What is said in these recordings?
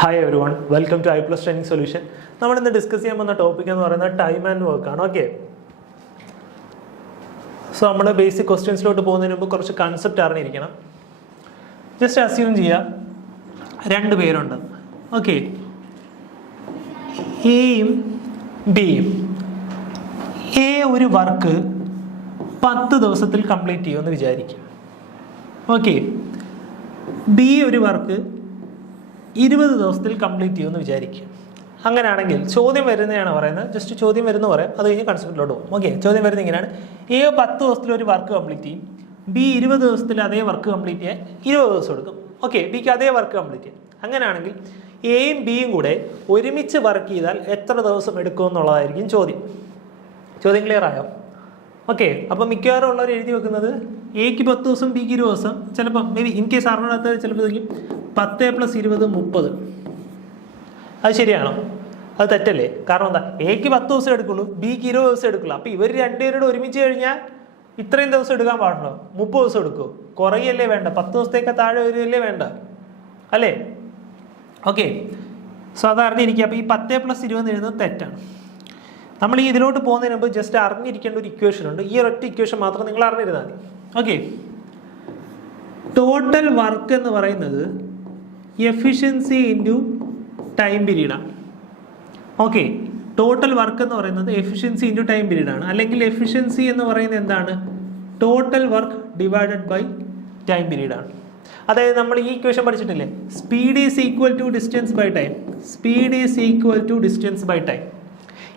Hi everyone, welcome to iPlus training solution. നമ്മൾ ഇന്ന് discuss ചെയ്യാൻ പോകുന്ന ടോപ്പിക് എന്ന് പറയുന്നത് ടൈം ആൻഡ് വർക്ക് ആണ്. ഓക്കെ, സോ നമ്മൾ ബേസിക് ക്വസ്റ്റ്യൻസിലോട്ട് പോകുന്നതിന് മുമ്പ് കുറച്ച് കൺസെപ്റ്റ് അറിഞ്ഞിരിക്കണം. ജസ്റ്റ് അസ്യൂം ചെയ്യുക, രണ്ട് പേരുണ്ട്. ഓക്കെ, എയും ബിയും. എ ഒരു വർക്ക് 10 ദിവസത്തിൽ കംപ്ലീറ്റ് ചെയ്യുമെന്ന് വിചാരിക്കും. ഓക്കെ, ബി ഒരു വർക്ക് 20 ദിവസത്തിൽ കംപ്ലീറ്റ് ചെയ്യുമെന്ന് വിചാരിക്കും. അങ്ങനെയാണെങ്കിൽ ചോദ്യം വരുന്നതാണ് പറയുന്നത്. ജസ്റ്റ് ചോദ്യം വരുന്ന പറയാം, അത് കഴിഞ്ഞ് കൺസെപ്റ്റിലോട്ട് പോകും. ഓക്കെ, ചോദ്യം വരുന്നത് ഇങ്ങനെയാണ്: എ 10 ദിവസത്തിൽ ഒരു വർക്ക് കംപ്ലീറ്റ് ചെയ്യും, ബി 20 ദിവസത്തിൽ അതേ വർക്ക് കംപ്ലീറ്റ് ചെയ്യാൻ 20 ദിവസം എടുക്കും. ഓക്കെ, ബിക്ക് അതേ വർക്ക് കംപ്ലീറ്റ് ചെയ്യാം. അങ്ങനെയാണെങ്കിൽ എയും ബിയും കൂടെ ഒരുമിച്ച് വർക്ക് ചെയ്താൽ എത്ര ദിവസം എടുക്കും എന്നുള്ളതായിരിക്കും ചോദ്യം. ചോദ്യം ക്ലിയർ ആയോ? ഓക്കെ, അപ്പോൾ മിക്കവാറും ഉള്ളവർ എഴുതി വെക്കുന്നത് എക്ക് 10 ദിവസം, ബിക്ക് 20 ദിവസം. ചിലപ്പോൾ മേ ബി ഇൻ കേസ് അറിഞ്ഞാത്ത ചിലപ്പോൾ 10 + 20 30. അത് ശരിയാണോ? അത് തെറ്റല്ലേ? കാരണം എന്താ, എക്ക് 10 ദിവസം എടുക്കുള്ളൂ, ബിക്ക് 20 ദിവസം എടുക്കുള്ളൂ. അപ്പോൾ ഇവർ രണ്ടുപേരോട് ഒരുമിച്ച് കഴിഞ്ഞാൽ ഇത്രയും ദിവസം എടുക്കാൻ പാടുള്ളൂ. 30 ദിവസം എടുക്കുമോ? കുറയല്ലേ വേണ്ട, 10 ദിവസത്തേക്ക് താഴെ വരികയല്ലേ വേണ്ട, അല്ലേ? ഓക്കെ, സോ അത് അറിഞ്ഞിരിക്കുക. അപ്പോൾ ഈ 10 + 20 എഴുതുന്നത് തെറ്റാണ്. നമ്മൾ ഈ ഇതിലോട്ട് പോകുന്നതിന് മുമ്പ് ജസ്റ്റ് അറിഞ്ഞിരിക്കേണ്ട ഒരു ഇക്വേഷൻ ഉണ്ട്. ഈ ഒരൊറ്റ ഇക്വേഷൻ മാത്രം നിങ്ങൾ അറിഞ്ഞിരുന്നാൽ മതി. ഓക്കെ, ടോട്ടൽ വർക്ക് എന്ന് പറയുന്നത് എഫിഷ്യൻസി ഇൻറ്റു ടൈം പീരീഡാണ്. ഓക്കെ, ടോട്ടൽ വർക്ക് എന്ന് പറയുന്നത് എഫിഷ്യൻസി ഇൻറ്റു ടൈം പീരീഡാണ്. അല്ലെങ്കിൽ എഫിഷ്യൻസി എന്ന് പറയുന്നത് എന്താണ്? Total work divided by time പീരീഡാണ്. അതായത് നമ്മൾ ഈ ഇക്വേഷൻ പഠിച്ചിട്ടില്ലേ? Speed is equal to distance by time. Speed is equal to distance by time.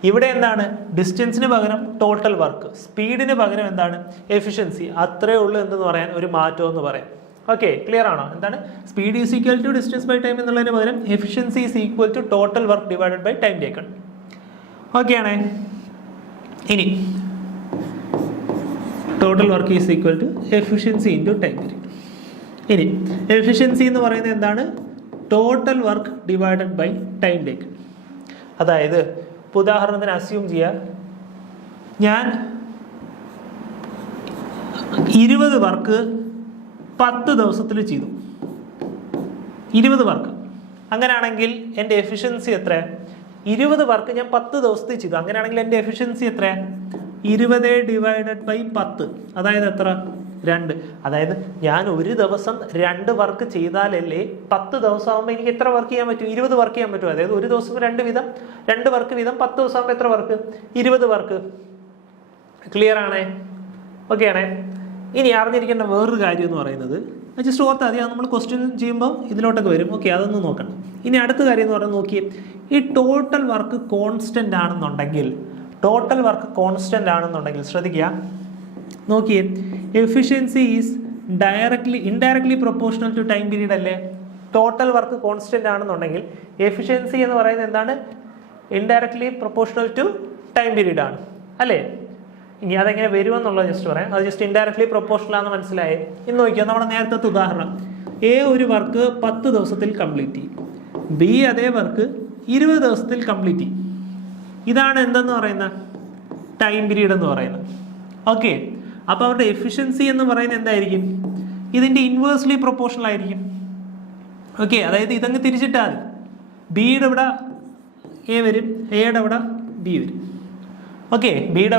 ഇവിടെ എന്താണ്? ഡിസ്റ്റൻസിന് പകരം ടോട്ടൽ വർക്ക്, സ്പീഡിന് പകരം എന്താണ്? എഫിഷ്യൻസി. അത്രേ ഉള്ളൂ എന്തെന്ന് പറയാൻ ഒരു മാറ്റം എന്ന് പറയാം. ഓക്കെ, ക്ലിയർ ആണോ? എന്താണ് speed is equal to distance by time എന്നുള്ളതിന് പകരം efficiency is equal to total work divided by time taken. Okay ആണേ? ഇനി total work is equal to efficiency into time period. ഇനി എഫിഷ്യൻസി എന്ന് പറയുന്നത് എന്താണ്? Total work divided by time taken. അതായത് ഉദാഹരണത്തിന് അസ്യൂം ചെയ്യുക, ഞാൻ 20 വർക്ക് 10 ദിവസത്തിൽ ചെയ്തു. 20 വർക്ക്. അങ്ങനെയാണെങ്കിൽ എൻ്റെ എഫിഷ്യൻസി എത്ര? 20 വർക്ക് ഞാൻ 10 ദിവസത്തിൽ ചെയ്തു. അങ്ങനെയാണെങ്കിൽ എൻ്റെ എഫിഷ്യൻസി എത്ര? 20 ഡിവൈഡഡ് ബൈ 10. അതായത് എത്ര? 2. അതായത് ഞാൻ ഒരു ദിവസം 2 വർക്ക് ചെയ്താലല്ലേ 10 ദിവസം ആകുമ്പോൾ എനിക്ക് എത്ര വർക്ക് ചെയ്യാൻ പറ്റും? 20 വർക്ക് ചെയ്യാൻ പറ്റും. അതായത് ഒരു ദിവസം 2 വർക്ക് വീതം 10 ദിവസം ആകുമ്പോൾ എത്ര വർക്ക്? 20 വർക്ക്. ക്ലിയർ ആണേ? ഓക്കെ ആണേ? ഇനി അറിഞ്ഞിരിക്കേണ്ട വേറൊരു കാര്യം എന്ന് പറയുന്നത്, ജസ്റ്റ് ഓർത്താൽ മതി, അത് നമ്മൾ ക്വസ്റ്റ്യൻ ചെയ്യുമ്പോൾ ഇതിലോട്ടൊക്കെ വരും. ഓക്കെ, അതൊന്നും നോക്കണം. ഇനി അടുത്ത കാര്യം എന്ന് പറയുന്നത് നോക്കിയേ, ഈ ടോട്ടൽ വർക്ക് കോൺസ്റ്റന്റ് ആണെന്നുണ്ടെങ്കിൽ ശ്രദ്ധിക്കുക, നോക്കിയേ, efficiency is indirectly proportional to time period അല്ലേ? ടോട്ടൽ വർക്ക് കോൺസ്റ്റന്റ് ആണെന്നുണ്ടെങ്കിൽ എഫിഷ്യൻസി എന്ന് പറയുന്നത് എന്താണ്? Indirectly proportional to time period ആണ്, അല്ലേ? ഇനി അതെങ്ങനെ വരുമെന്നുള്ളത് ജസ്റ്റ് പറയാം. അത് ജസ്റ്റ് ഇൻഡയറക്ട്ലി പ്രൊപ്പോർഷണൽ ആണെന്ന് മനസ്സിലായേ? ഇന്ന് നോക്കിയാൽ നമ്മുടെ നേരത്തെ ഉദാഹരണം, എ ഒരു വർക്ക് 10 ദിവസത്തിൽ കംപ്ലീറ്റ് ചെയ്യും, ബി അതേ വർക്ക് 20 ദിവസത്തിൽ കംപ്ലീറ്റ് ചെയ്യും. ഇതാണ് എന്തെന്ന് പറയുന്നത്? ടൈം പീരീഡ് എന്ന് പറയുന്നത്. ഓക്കെ, അപ്പോൾ അവരുടെ എഫിഷ്യൻസി എന്ന് പറയുന്നത് എന്തായിരിക്കും? ഇതിൻ്റെ ഇൻവേഴ്സ്ലി പ്രൊപ്പോർഷണൽ ആയിരിക്കും. ഓക്കെ, അതായത് ഇതങ്ങ് തിരിച്ചിട്ടാൽ ബിയുടെ ഇവിടെ എ വരും, എയുടെ അവിടെ ബി വരും. ഓക്കെ, എയുടെ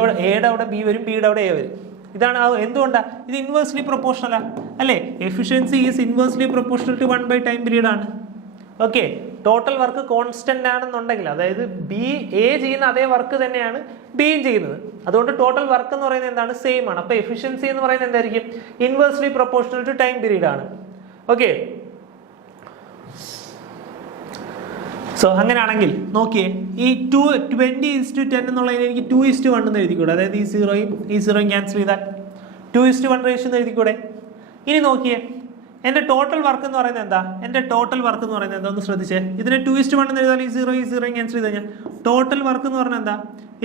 അവിടെ ബി വരും, ബിയുടെ അവിടെ എ വരും. ഇതാണ് എന്തുകൊണ്ടാണ്? ഇത് ഇൻവേഴ്സ്ലി പ്രൊപ്പോർഷണലാണ്, അല്ലേ? Efficiency is inversely proportional to 1 by time period ആണ്. ഓക്കെ, ടോട്ടൽ വർക്ക് കോൺസ്റ്റന്റ് ആണെന്നുണ്ടെങ്കിൽ, അതായത് എ ചെയ്യുന്ന അതേ വർക്ക് തന്നെയാണ് ബിയും ചെയ്യുന്നത്. അതുകൊണ്ട് ടോട്ടൽ വർക്ക് എന്ന് പറയുന്നത് എന്താണ്? സെയിം ആണ്. അപ്പോൾ എഫിഷ്യൻസി എന്ന് പറയുന്നത് എന്തായിരിക്കും? Inversely proportional to time period ആണ്. ഓക്കെ, സോ അങ്ങനെയാണെങ്കിൽ നോക്കിയേ, ഈ 20:10 എന്നുള്ളതിന് എനിക്ക് 2:1 എന്ന് എഴുതിക്കൂടെ? അതായത് ഈ സീറോയും ക്യാൻസൽ ചെയ്താൽ 2:1 റേഷ്യോ എന്ന് എഴുതിക്കൂടെ? ഇനി നോക്കിയേ, എൻ്റെ ടോട്ടൽ വർക്ക് എന്ന് പറയുന്നത് എന്താ? ഒന്ന് ശ്രദ്ധിച്ചേ. ഇതിനെ 2:1 എന്ന് എഴുതാൽ ഈ സീറോയും ക്യാൻസൽ ചെയ്ത് കഴിഞ്ഞാൽ ടോട്ടൽ വർക്ക് എന്ന് പറഞ്ഞാൽ എന്താ?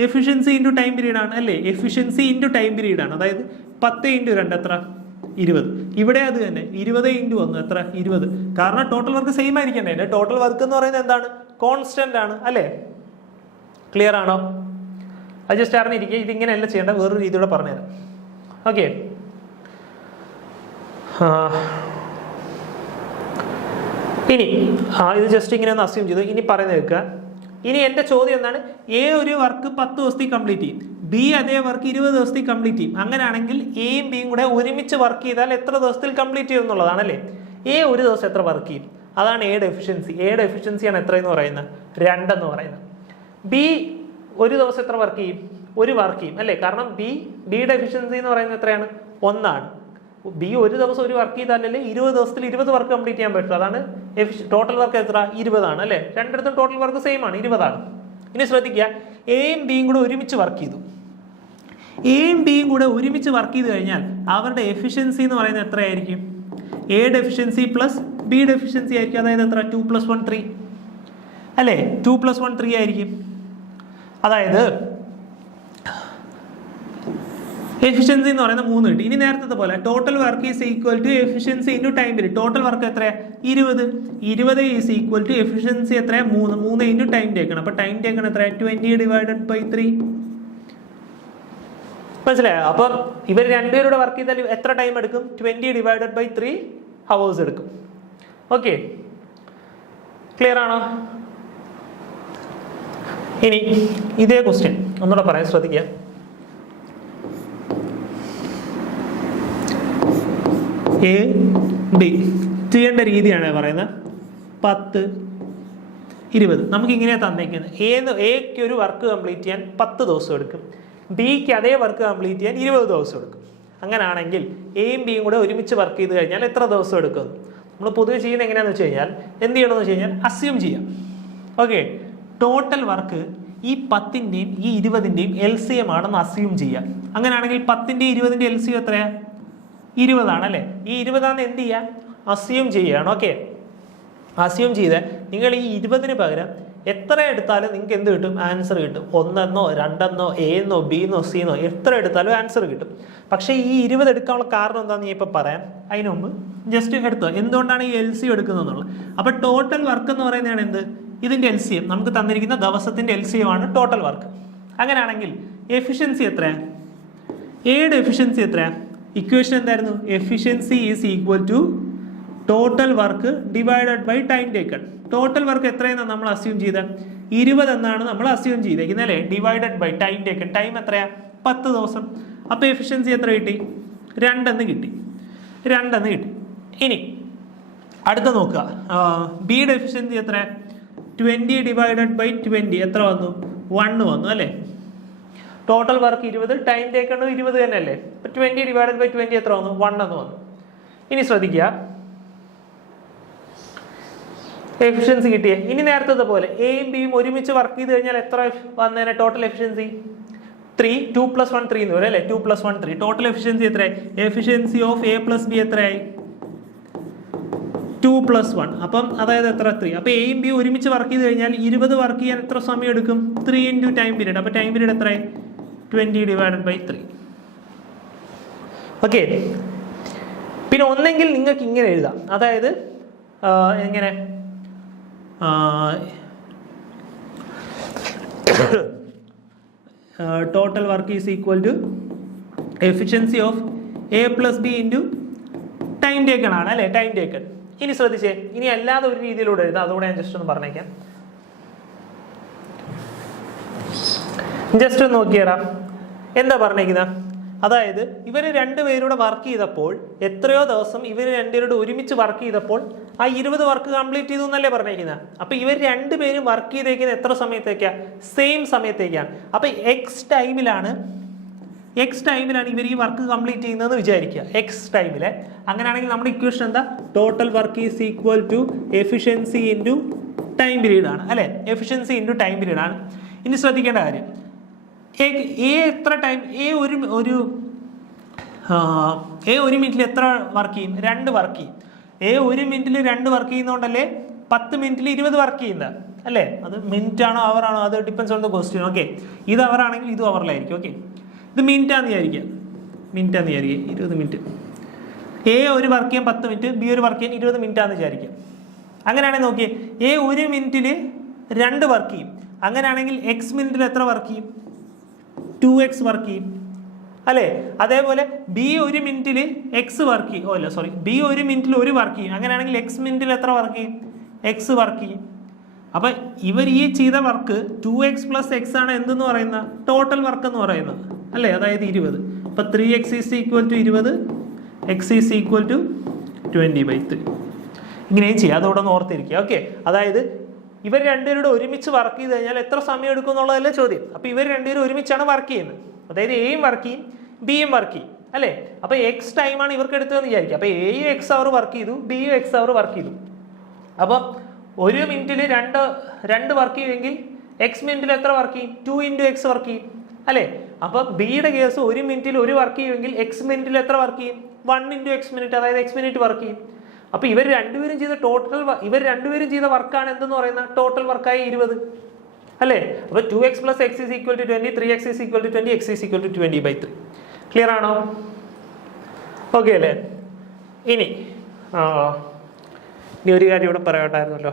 എഫിഷ്യൻസി ഇൻറ്റു ടൈം പീരീഡ് ആണ്, അല്ലേ? എഫിഷ്യൻസി ഇൻറ്റു ടൈം പീരീഡ് ആണ്. അതായത് 10 × 2 എത്ര? 20. ഇവിടെ അത് തന്നെ 20 × 1 എത്ര? 20. കാരണം ടോട്ടൽ വർക്ക് സെയിം ആയിരിക്കണ്ടേ? എൻ്റെ ടോട്ടൽ വർക്ക് എന്ന് പറയുന്നത് എന്താണ്? കോൺസ്റ്റന്റ് ആണ്, അല്ലേ? ക്ലിയർ ആണോ? അത് ജസ്റ്റ് അറിഞ്ഞിരിക്കുക. ഇതിങ്ങനെയല്ല ചെയ്യേണ്ട, വേറൊരു രീതിയോടെ പറഞ്ഞുതരാം. ഓക്കെ, ഇനി ഇത് ജസ്റ്റ് ഇങ്ങനെ ഒന്ന് അസ്യൂം ചെയ്തു. ഇനി പറയുന്നത് കേൾക്കുക. ഇനി എൻ്റെ ചോദ്യം എന്താണ്? എ ഒരു വർക്ക് 10 ദിവസത്തിൽ കംപ്ലീറ്റ് ചെയ്യും, ബി അതേ വർക്ക് 20 ദിവസത്തിൽ കംപ്ലീറ്റ് ചെയ്യും. അങ്ങനെയാണെങ്കിൽ എയും ബിയും കൂടെ ഒരുമിച്ച് വർക്ക് ചെയ്താൽ എത്ര ദിവസത്തിൽ കംപ്ലീറ്റ് ചെയ്യും എന്നുള്ളതാണല്ലേ. എ ഒരു ദിവസം എത്ര വർക്ക് ചെയ്യും? അതാണ് എയുടെ എഫിഷ്യൻസി. എയുടെ എഫിഷ്യൻസിയാണ് എത്രയെന്ന് പറയുന്നത്? 2 എന്ന് പറയുന്നത്. ബി ഒരു ദിവസം എത്ര വർക്ക് ചെയ്യും? ഒരു വർക്ക് ചെയ്യും അല്ലേ, കാരണം ബിയുടെ എഫിഷ്യൻസി എന്ന് പറയുന്നത് എത്രയാണ്? 1 ആണ്. ബി ഒരു ദിവസം ഒരു വർക്ക് ചെയ്താലല്ലേ 20 ദിവസത്തിൽ 20 വർക്ക് കംപ്ലീറ്റ് ചെയ്യാൻ പറ്റും. അതാണ് ടോട്ടൽ വർക്ക് എത്ര? 20 ആണ് അല്ലേ. രണ്ടിടത്തും ടോട്ടൽ വർക്ക് സെയിം ആണ്, 20 ആണ്. ഇനി ശ്രദ്ധിക്കുക, എയും ബിയും കൂടെ ഒരുമിച്ച് വർക്ക് ചെയ്തു. എയും ബിയും കൂടെ ഒരുമിച്ച് വർക്ക് ചെയ്ത് കഴിഞ്ഞാൽ അവരുടെ എഫിഷ്യൻസി എന്ന് പറയുന്നത് എത്രയായിരിക്കും? എയുടെ എഫിഷ്യൻസി പ്ലസ് ബിയുടെ എഫിഷ്യൻസി ആയിരിക്കും. അതായത് എത്ര? 2 + 1 3 അല്ലേ. 2 + 1 3 ആയിരിക്കും. അതായത് എഫിഷ്യൻസി എന്ന് പറയുന്നത് 3 കിട്ടി. ഇനി നേരത്തെ പോലെ total work is equal to efficiency into time period. Total work എത്ര? 20 ഈസ് ഈക്വൽ ടു എഫിഷ്യൻസി എത്ര? 3 ഇൻറ്റു ടൈം ടേക്കണം. അപ്പോൾ ടൈം ടേക്കണം എത്ര? 20 / 3. മനസ്സിലായോ? അപ്പം ഇവർ രണ്ടുപേരുടെ വർക്ക് ചെയ്താൽ എത്ര ടൈം എടുക്കും? 20 / 3 hours എടുക്കും. ഓക്കെ, ക്ലിയർ ആണോ? ഇനി ഇതേ ക്വസ്റ്റ്യൻ ഒന്നുകൂടെ പറയാൻ ശ്രദ്ധിക്കുക. എ ബി ചെയ്യേണ്ട രീതിയാണ് പറയുന്നത്. 10 20 നമുക്ക് ഇങ്ങനെയാണ് തന്നേക്കുന്നത്. എക്ക് ഒരു വർക്ക് കംപ്ലീറ്റ് ചെയ്യാൻ 10 ദിവസം എടുക്കും, ബിക്ക് അതേ വർക്ക് കംപ്ലീറ്റ് ചെയ്യാൻ 20 ദിവസം എടുക്കും. അങ്ങനെയാണെങ്കിൽ എയും ബിയും കൂടെ ഒരുമിച്ച് വർക്ക് ചെയ്ത് കഴിഞ്ഞാൽ എത്ര ദിവസം എടുക്കും? നമ്മൾ പൊതുവെ ചെയ്യുന്നത് എങ്ങനെയാണെന്ന് വെച്ച് കഴിഞ്ഞാൽ എന്ത് ചെയ്യണമെന്ന് വെച്ച് കഴിഞ്ഞാൽ അസ്യൂം ചെയ്യാം. ഓക്കെ, ടോട്ടൽ വർക്ക് ഈ 10ൻ്റെയും ഈ 20ൻ്റെയും LCM ആണെന്ന് അസ്യൂം ചെയ്യാം. അങ്ങനെയാണെങ്കിൽ 10ൻ്റെയും 20ൻ്റെയും LCM എത്രയാണ്? 20 ആണ് അല്ലേ. ഈ 20 ആണെന്ന് എന്ത് ചെയ്യാം? അസ്യൂം ചെയ്യുകയാണ്. ഓക്കെ, അസ്യൂം ചെയ്ത് നിങ്ങൾ ഈ 20ന് പകരം എത്ര എടുത്താലും നിങ്ങൾക്ക് എന്ത് കിട്ടും? ആൻസർ കിട്ടും. 1 എന്നോ 2 എന്നോ A എന്നോ B എന്നോ C എന്നോ എത്ര എടുത്താലും ആൻസർ കിട്ടും. പക്ഷേ ഈ 20 എടുക്കാനുള്ള കാരണം എന്താണെന്ന് ഞാൻ ഇപ്പോൾ പറയാം. അതിന് മുമ്പ് ജസ്റ്റ് എടുത്തോ എന്തുകൊണ്ടാണ് ഈ LCM എടുക്കുന്നതെന്നുള്ളത്. അപ്പോൾ ടോട്ടൽ വർക്ക് എന്ന് പറയുന്നതാണ് എന്ത്? ഇതിൻ്റെ LCM. നമുക്ക് തന്നിരിക്കുന്ന ദിവസത്തിൻ്റെ LCM ആണ് ടോട്ടൽ വർക്ക്. അങ്ങനെയാണെങ്കിൽ എഫിഷ്യൻസി എത്രയാണ്? എയുടെ എഫിഷ്യൻസി എത്രയാണ്? ഇക്വേഷൻ എന്തായിരുന്നു? Efficiency is equal to total work divided by time taken. Total work എത്രയെന്നാണ് നമ്മൾ അസ്യൂം ചെയ്തത്? 20 എന്നാണ് നമ്മൾ അസ്യൂം ചെയ്തേക്കുന്നത് അല്ലേ. Divided by time taken. Time എത്രയാണ്? 10 ദിവസം. അപ്പോൾ എഫിഷ്യൻസി എത്ര കിട്ടി? 2 എന്ന് കിട്ടി. ഇനി അടുത്ത നോക്കുക. ബിയുടെ എഫിഷ്യൻസി എത്ര? 20 ഡിവൈഡഡ് ബൈ 20 എത്ര വന്നു? 1 വന്നു അല്ലേ. ടോട്ടൽ വർക്ക് 20, ടൈം ടേക്കൺ 20 തന്നെ അല്ലേ. 20 ഡിവൈഡഡ് ബൈ 20 എത്ര വന്നു? 1 എന്ന് വന്നു. ഇനി ശ്രദ്ധിക്കുക, എഫിഷ്യൻസി കിട്ടിയേ. ഇനി നേരത്തെ പോലെ എയും ബിയും ഒരുമിച്ച് വർക്ക് ചെയ്ത് കഴിഞ്ഞാൽ എത്ര വന്നേനെ ടോട്ടൽ എഫിഷ്യൻസി? 3. 2 + 1 3 എന്ന് വരും അല്ലേ. 2 + 1 3. ടോട്ടൽ എഫിഷ്യൻസി എത്രയായി? എഫിഷ്യൻസി ഓഫ് A + B എത്രയായി? 2 + 1. അപ്പം അതായത് എത്ര? 3. അപ്പോൾ എയും ബിയും ഒരുമിച്ച് വർക്ക് ചെയ്ത് കഴിഞ്ഞാൽ 20 വർക്ക് ചെയ്യാൻ എത്ര സമയം എടുക്കും? 3 ഇൻറ്റു ടൈം പീരീഡ്. അപ്പോൾ ടൈം പീരീഡ് എത്രയായി? 20 ഡിവൈഡഡ് ബൈ 3. ഓക്കെ, പിന്നെ ഒന്നെങ്കിൽ നിങ്ങൾക്ക് ഇങ്ങനെ എഴുതാം. അതായത് എങ്ങനെ? Total work is equal to efficiency of A + B into time taken ആണ് അല്ലേ. Time taken. ഇനി ശ്രദ്ധിച്ചേ, ഇനി അല്ലാതെ ഒരു രീതിയിലൂടെ എഴുതാം. അതുകൂടെ ഞാൻ ജസ്റ്റ് ഒന്ന് പറഞ്ഞേക്കാം. ജസ്റ്റ് ഒന്ന് നോക്കിയേടാ എന്താ പറഞ്ഞേക്കുന്നത്. അതായത് ഇവർ രണ്ടുപേരുടെ വർക്ക് ചെയ്തപ്പോൾ എത്രയോ ദിവസം ഇവർ രണ്ടുപേരുടെ ഒരുമിച്ച് വർക്ക് ചെയ്തപ്പോൾ ആ 20 വർക്ക് കംപ്ലീറ്റ് ചെയ്തു എന്നല്ലേ പറഞ്ഞേക്കുന്നത്. അപ്പോൾ ഇവർ രണ്ടുപേരും വർക്ക് ചെയ്തേക്കുന്നത് എത്ര സമയത്തേക്കാണ്? സെയിം സമയത്തേക്കാണ്. അപ്പോൾ എക്സ് ടൈമിലാണ് ഇവർ ഈ വർക്ക് കംപ്ലീറ്റ് ചെയ്യുന്നതെന്ന് വിചാരിക്കുക. എക്സ് ടൈമിൽ. അങ്ങനെയാണെങ്കിൽ നമ്മുടെ ഇക്വേഷൻ എന്താ? Total work is equal to efficiency into time period ആണ് അല്ലേ. എഫിഷ്യൻസി ഇൻറ്റു ടൈം പീരീഡ് ആണ്. ഇനി ശ്രദ്ധിക്കേണ്ട കാര്യം, എ എത്ര ടൈം? എ ഒരു മിനിറ്റിൽ എത്ര വർക്ക് ചെയ്യും? 2 വർക്ക് ചെയ്യും. എ ഒരു മിനിറ്റിൽ 2 വർക്ക് ചെയ്യുന്നതുകൊണ്ടല്ലേ 10 മിനിറ്റിൽ 20 വർക്ക് ചെയ്യുന്നത് അല്ലേ. അത് മിനിറ്റ് ആണോ അവർ ആണോ അത് depends on the question. Okay, ഇത് അവർ ആണെങ്കിൽ ഇത് അവറിലായിരിക്കും. ഓക്കെ, ഇത് മിനിറ്റാന്ന് വിചാരിക്കുക. 20 മിനിറ്റ്. എ ഒരു വർക്ക് ചെയ്യാൻ 10 മിനിറ്റ്, ബി ഒരു വർക്ക് ചെയ്യാൻ 20 മിനിറ്റാന്ന് വിചാരിക്കുക. അങ്ങനെയാണെങ്കിൽ നോക്കിയേ, എ ഒരു മിനിറ്റിൽ 2 വർക്ക് ചെയ്യും. അങ്ങനെയാണെങ്കിൽ എക്സ് മിനിറ്റിൽ എത്ര വർക്ക് ചെയ്യും? 2x വർക്ക് ചെയ്യും അല്ലേ. അതേപോലെ ബി ഒരു മിനിറ്റിൽ എക്സ് വർക്ക് ചെയ്യും. ബി ഒരു മിനിറ്റിൽ 1 വർക്ക് ചെയ്യും. അങ്ങനെയാണെങ്കിൽ എക്സ് മിനിറ്റിൽ എത്ര വർക്ക് ചെയ്യും? എക്സ് വർക്ക് ചെയ്യും. അപ്പം ഇവർ ഈ ചെയ്ത വർക്ക് 2x + x ആണ് എന്തെന്ന് പറയുന്ന ടോട്ടൽ വർക്ക് എന്ന് പറയുന്നത് അല്ലേ, അതായത് 20. അപ്പം 3x = 20, x = 20/3. ഇങ്ങനെയും ചെയ്യാം, അതോടെ ഒന്ന് ഓർത്തിരിക്കുക. ഓക്കെ, അതായത് ഇവർ രണ്ടുപേരുടെ ഒരുമിച്ച് വർക്ക് ചെയ്ത് കഴിഞ്ഞാൽ എത്ര സമയം എടുക്കും എന്നുള്ളതല്ലേ ചോദ്യം. അപ്പോൾ ഇവർ രണ്ടുപേരും ഒരുമിച്ചാണ് വർക്ക് ചെയ്യുന്നത്, അതായത് എയും വർക്ക് ചെയ്യും ബിയും വർക്ക് ചെയ്യും അല്ലേ. അപ്പോൾ എക്സ് ടൈമാണ് ഇവർക്ക് എടുത്തതെന്ന് വിചാരിക്കുക. അപ്പോൾ എയും x അവർ വർക്ക് ചെയ്തു, ബിയും x അവർ വർക്ക് ചെയ്തു. അപ്പം 1 മിനിറ്റിൽ രണ്ട് വർക്ക് ചെയ്യുമെങ്കിൽ എക്സ് മിനിറ്റിൽ എത്ര വർക്ക് ചെയ്യും? 2 × x വർക്ക് ചെയ്യും അല്ലേ. അപ്പോൾ ബിയുടെ കേസ് 1 മിനിറ്റിൽ 1 വർക്ക് ചെയ്യുമെങ്കിൽ എക്സ് മിനിറ്റിൽ എത്ര വർക്ക് ചെയ്യും? 1 × x മിനിറ്റ്, അതായത് x മിനിറ്റ് വർക്ക് ചെയ്യും. അപ്പോൾ ഇവർ രണ്ടുപേരും ചെയ്ത വർക്കാണ് എന്തെന്ന് പറയുന്നത് ടോട്ടൽ വർക്കായി 20 അല്ലേ. അപ്പോൾ 2x + x = 20, 3x = 20, x = 20/3. Clear ആണോ? ഓക്കെ അല്ലേ. ഇനി ഒരു കാര്യം ഇവിടെ പറയട്ടായിരുന്നല്ലോ.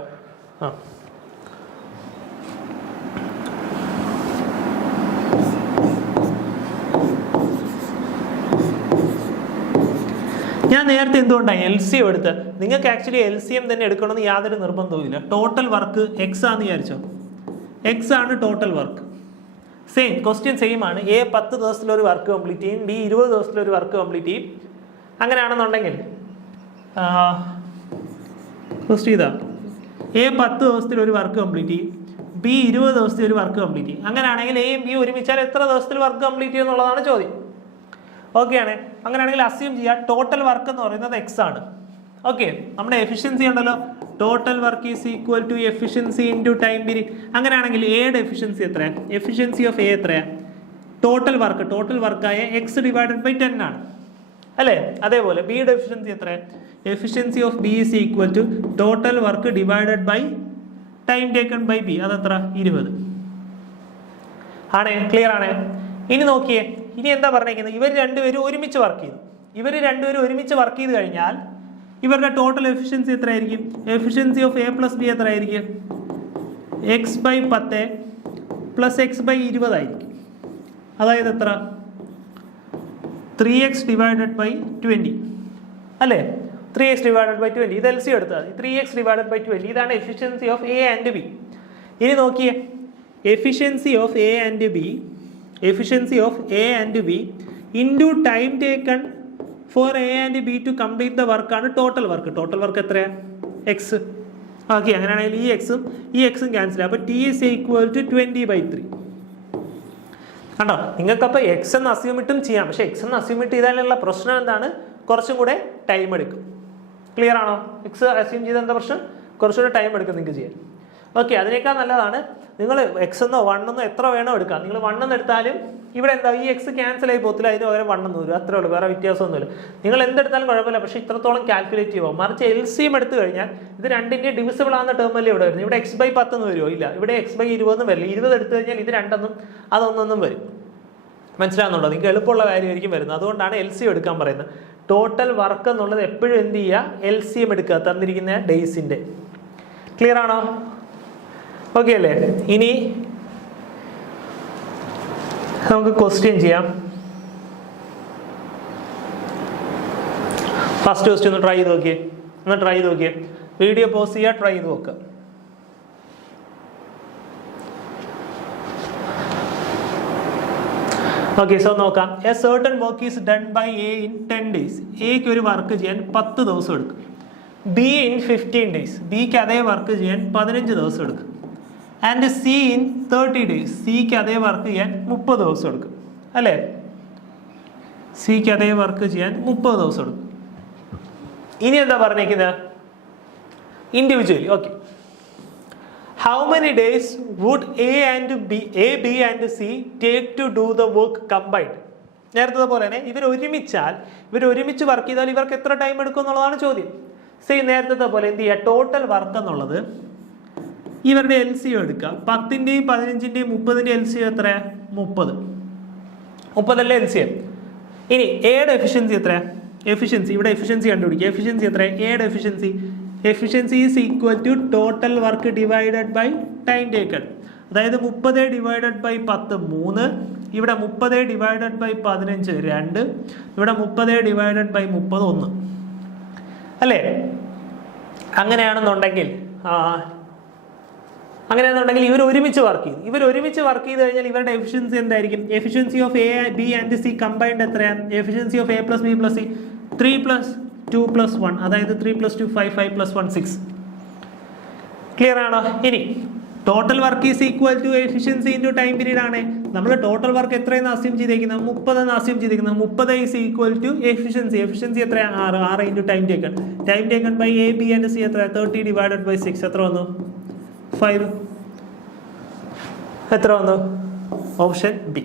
ഞാൻ നേരത്തെ എന്തുകൊണ്ടാണ് LCM എടുത്ത്? നിങ്ങൾക്ക് ആക്ച്വലി LCM തന്നെ എടുക്കണമെന്ന് യാതൊരു നിർബന്ധവുമില്ല. ടോട്ടൽ വർക്ക് എക്സ് ആണെന്ന് വിചാരിച്ചോ, എക്സ് ആണ് total work. Same question same ആണ്. എ 10 ദിവസത്തിലൊരു വർക്ക് കംപ്ലീറ്റ് ചെയ്യും, ബി 20 ദിവസത്തിലൊരു വർക്ക് കംപ്ലീറ്റ് ചെയ്യും. അങ്ങനെയാണെന്നുണ്ടെങ്കിൽ ക്വസ്റ്റ്യൻ ഇതാ, എ 10 ദിവസത്തിലൊരു വർക്ക് കംപ്ലീറ്റ് ചെയ്യും, ബി 20 ദിവസത്തിൽ ഒരു വർക്ക് കംപ്ലീറ്റ് ചെയ്യും. അങ്ങനെയാണെങ്കിൽ എയും ബി ഒരുമിച്ചാൽ എത്ര ദിവസത്തിൽ വർക്ക് കംപ്ലീറ്റ് ചെയ്യും എന്നുള്ളതാണ് ചോദ്യം. ഓക്കെ ആണ്. അങ്ങനെയാണെങ്കിൽ അസ്യൂം ചെയ്യുക ടോട്ടൽ വർക്ക് എന്ന് പറയുന്നത് എക്സ് ആണ്. ഓക്കെ, നമ്മുടെ എഫിഷ്യൻസി ഉണ്ടല്ലോ, total work is equal to efficiency into time period. അങ്ങനെയാണെങ്കിൽ എയുടെ എഫിഷ്യൻസി എത്രയാണ്? എഫിഷ്യൻസി ഓഫ് എ എത്രയാണ്? ടോട്ടൽ വർക്കായ x / 10 ആണ് അല്ലേ. അതേപോലെ ബിയുടെ എഫിഷ്യൻസി എത്രയാണ്? Efficiency of B is equal to total work divided by time taken by B. അതെത്ര? 20 ആണേ. ക്ലിയർ ആണേ. ഇനി നോക്കിയേ, ഇനി എന്താ പറഞ്ഞിരിക്കുന്നത്? ഇവർ രണ്ടുപേരും ഒരുമിച്ച് വർക്ക് ചെയ്ത് കഴിഞ്ഞാൽ ഇവരുടെ ടോട്ടൽ എഫിഷ്യൻസി എത്രയായിരിക്കും? എഫിഷ്യൻസി ഓഫ് എ + ബി എത്രയായിരിക്കും? x/10 + x/20 ആയിരിക്കും. അതായത് എത്ര? 3x / 20 അല്ലേ. 3x / 20 ഇത് LCM എടുത്താൽ 3x / 20. ഇതാണ് efficiency of A and B. ഇനി നോക്കിയേ, efficiency of A and B into time taken for A and B to complete the വർക്കാണ് ടോട്ടൽ വർക്ക്. ടോട്ടൽ വർക്ക് എത്രയാണ്? എക്സ്. ഓക്കെ, അങ്ങനെയാണെങ്കിൽ ഈ എക്സും ക്യാൻസൽ ആവും. അപ്പോൾ T = 20/3. കണ്ടോ, നിങ്ങൾക്കപ്പോൾ എക്സ് എന്ന് അസ്യൂം ഇട്ടും ചെയ്യാം. പക്ഷേ എക്സ് എന്ന് അസ്യൂം ഇട്ട് ചെയ്താലുള്ള പ്രശ്നം എന്താണ്? കുറച്ചും കൂടെ ടൈം എടുക്കും. ക്ലിയർ ആണോ? എക്സ് അസ്യൂം ചെയ്ത എന്താ പ്രശ്നം? കുറച്ചുകൂടെ ടൈം എടുക്കും നിങ്ങൾക്ക് ചെയ്യാൻ. ഓക്കെ, അതിനേക്കാൾ നല്ലതാണ് നിങ്ങൾ എക്സ് എന്നോ 1 എന്നോ എത്ര വേണോ എടുക്കാം. നിങ്ങൾ 1 എന്ന് എടുത്താലും ഇവിടെ എന്താ, ഈ എക്സ് ക്യാൻസൽ ആയി പോകത്തില്ല, അതിന് പകരം 1 എന്ന് വരും. അത്രേ ഉള്ളൂ, വേറെ വ്യത്യാസമൊന്നുമില്ല. നിങ്ങൾ എന്തെടുത്താലും കുഴപ്പമില്ല, പക്ഷേ ഇത്രത്തോളം കാൽക്കുലേറ്റ് ചെയ്യുമോ. മറിച്ച് LCM എടുത്തു കഴിഞ്ഞാൽ ഇത് രണ്ടിൻ്റെ ഡിവിസിബിൾ ആകുന്ന ടേമല്ലേ ഇവിടെ വരുന്നത്. ഇവിടെ x/10 എന്ന് വരുമോ? ഇല്ല. ഇവിടെ x/20 വരില്ല. 20 എടുത്തു കഴിഞ്ഞാൽ ഇത് 2 അതൊന്നും വരും. മനസ്സിലാകുന്നുണ്ടോ? നിങ്ങൾക്ക് എളുപ്പമുള്ള കാര്യമായിരിക്കും വരുന്നത്. അതുകൊണ്ടാണ് LCM എടുക്കാൻ പറയുന്നത്. ടോട്ടൽ വർക്ക് എന്നുള്ളത് എപ്പോഴും എന്ത് ചെയ്യുക? LCM എടുക്കുക, തന്നിരിക്കുന്ന ഡേയ്സിൻ്റെ. ക്ലിയർ ആണോ? ഓക്കെ അല്ലേ. ഇനി നമുക്ക് ക്വസ്റ്റ്യൻ ചെയ്യാം. ഫസ്റ്റ് ക്വസ്റ്റ്യൻ ഒന്ന് ട്രൈ ചെയ്ത് നോക്കിയേ. വീഡിയോ പോസ് ചെയ്യുക, ട്രൈ ചെയ്ത് നോക്കുക. ഓക്കെ, സോ നോക്കാം. A certain work is done by A in 10 days. എക്ക് ഒരു വർക്ക് ചെയ്യാൻ 10 ദിവസം എടുക്കും. B in 15 days. ബിക്ക് അതേ വർക്ക് ചെയ്യാൻ 15 ദിവസം എടുക്കും. And C in 30 days. സിക്ക് അതേ വർക്ക് ചെയ്യാൻ 30 ദിവസം എടുക്കും അല്ലേ. സിക്ക് അതേ വർക്ക് ചെയ്യാൻ 30 ദിവസം എടുക്കും. ഇനി എന്താ പറഞ്ഞേക്കുന്നത്? Individually. Okay, how many days would A B and C take to do the work combined? നേരത്തെ പോലെ തന്നെ ഇവർ ഒരുമിച്ച് വർക്ക് ചെയ്താൽ ഇവർക്ക് എത്ര ടൈം എടുക്കും എന്നുള്ളതാണ് ചോദ്യം. സെയിം നേരത്തെ പോലെ എന്ത് ചെയ്യുക? ടോട്ടൽ വർക്ക് എന്നുള്ളത് ഇവരുടെ LCM എടുക്കുക. 10ൻ്റെയും 15ൻ്റെയും 30ൻ്റെയും LCM എത്രയാണ്? 30 അല്ലേ LCM. ഇനി എയുടെ എഫിഷ്യൻസി എത്രയാണ്? ഇവിടെ എഫിഷ്യൻസി കണ്ടുപിടിക്കുക. എഫിഷ്യൻസി എത്രയാണ്? എയുടെ efficiency is equal to total work divided by time taken. അതായത് 30 / 10 3, ഇവിടെ 30 / 15 2, ഇവിടെ 30 / 30 1 അല്ലേ. അങ്ങനെയാണെന്നുണ്ടെങ്കിൽ അങ്ങനെയാണെന്നുണ്ടെങ്കിൽ ഇവർ ഒരുമിച്ച് വർക്ക് ചെയ്ത് കഴിഞ്ഞാൽ ഇവരുടെ എഫിഷ്യൻസി എന്തായിരിക്കും? Efficiency of A, B and C combined എത്രയാണ്? Efficiency of A plus B plus C 3 + 2 + 1, അതായത് 3 + 2 5, 5 + 1 6. ക്ലിയർ ആണോ? ഇനി total work is equal to efficiency into time period ആണ്. നമ്മൾ ടോട്ടൽ വർക്ക് എത്രയെന്ന് അസ്യൂം ചെയ്തേക്കുന്നത്? 30 എന്ന് അസ്യൂം ചെയ്തേക്കുന്നത്. 30 ഈസ് ഈക്വൽ ടു എഫിഷ്യൻസി എത്രയാണ്? 6 into time taken by A, B and C എത്ര? 30 / 6 എത്ര വന്നു? 5. എത്ര വന്നു? Option B.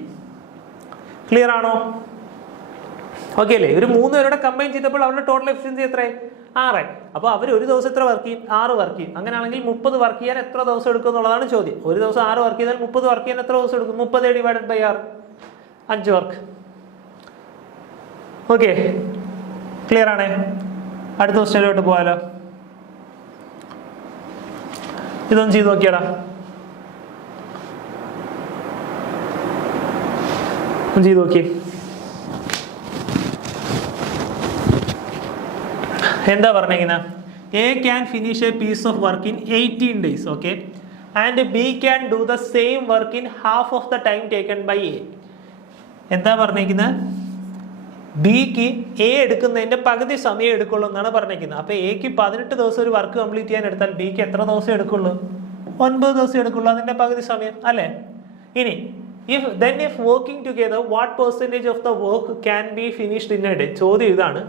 ക്ലിയർ ആണോ? ഓക്കെ അല്ലേ? ഒരു 3 പേരുടെ കമ്പൈൻ ചെയ്തപ്പോൾ അവരുടെ ടോട്ടൽ എഫിഷ്യൻസി എത്രയായി? 6. അപ്പോൾ അവർ ഒരു ദിവസം എത്ര വർക്ക് ചെയ്യും? 6 വർക്ക് ചെയ്യും. അങ്ങനെയാണെങ്കിൽ 30 വർക്ക് ചെയ്യാൻ എത്ര ദിവസം എടുക്കും എന്നുള്ളതാണ് ചോദ്യം. ഒരു ദിവസം 6 വർക്ക് ചെയ്താൽ 30 വർക്ക് ചെയ്യാൻ എത്ര ദിവസം എടുക്കും? 30 / 6, 5 വർക്ക്. ഓക്കെ, ക്ലിയർ ആണേ? അടുത്ത ക്വസ്റ്റ്യനിലോട്ട് പോയാലോ? ഇതൊന്ന് ചെയ്ത് നോക്കിയടാ. ചെയ്ത് നോക്കി. എന്താ പറഞ്ഞിരിക്കുന്നത്? A can finish a piece of work in 18 days, okay, and B can do the same work in half of the time taken by A. എന്താ പറഞ്ഞിരിക്കുന്നത്? ബിക്ക് എ എടുക്കുന്നതിന്റെ പകുതി സമയം എടുക്കുള്ളൂ എന്നാണ് പറഞ്ഞിരിക്കുന്നത്. അപ്പൊ എക്ക് 18 ദിവസം ഒരു വർക്ക് കംപ്ലീറ്റ് ചെയ്യാൻ എടുത്താൽ ബിക്ക് എത്ര ദിവസം എടുക്കുള്ളൂ? 9 ദിവസം എടുക്കുള്ളൂ, അതിന്റെ പകുതി സമയം അല്ലേ? ഇനി if working together, what percentage of the work can be finished in a day? ചോദ്യം ഇതാണ്.